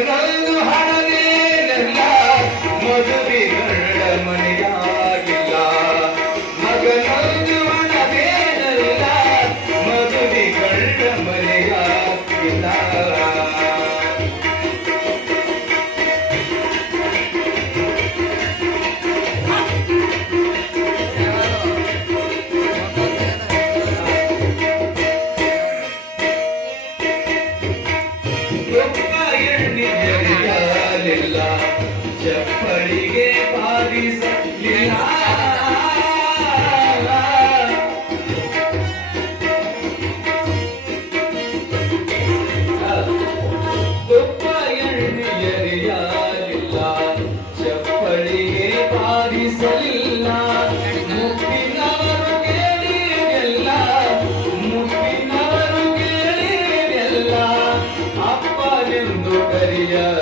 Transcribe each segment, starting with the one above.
que ಚಪ್ಪಳಿಗೆ ಬಾರಿಸಲಿಲ್ಲ ಒಬ್ಬ ಎಣ್ಣಿಯಲಿಲ್ಲ ಚಪ್ಪಳಿಗೆ ಬಾರಿಸಲಿಲ್ಲ ಮುಪ್ಪಿನವರು ಕೇಳಿಯಲ್ಲ ಮುಪ್ಪಿನವರು ಕೇಳಿಯಲ್ಲ ಅಪ್ಪನೆಂದು ಕರೆಯಾಗಿಲ್ಲ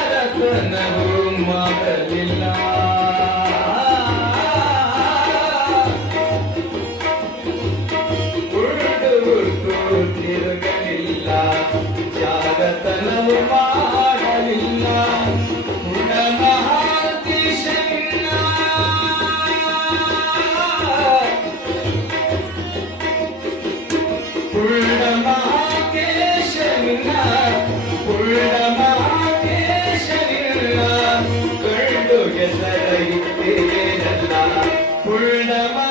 ಮಾಡಲಿಲ್ಲ ಉರುಡು ತಿರುಗಲಿಲ್ಲ. ಜಾರತನವು ಮಾಡಲಿಲ್ಲ என்ன வைத்தேனெல்லாம் உள்ளமா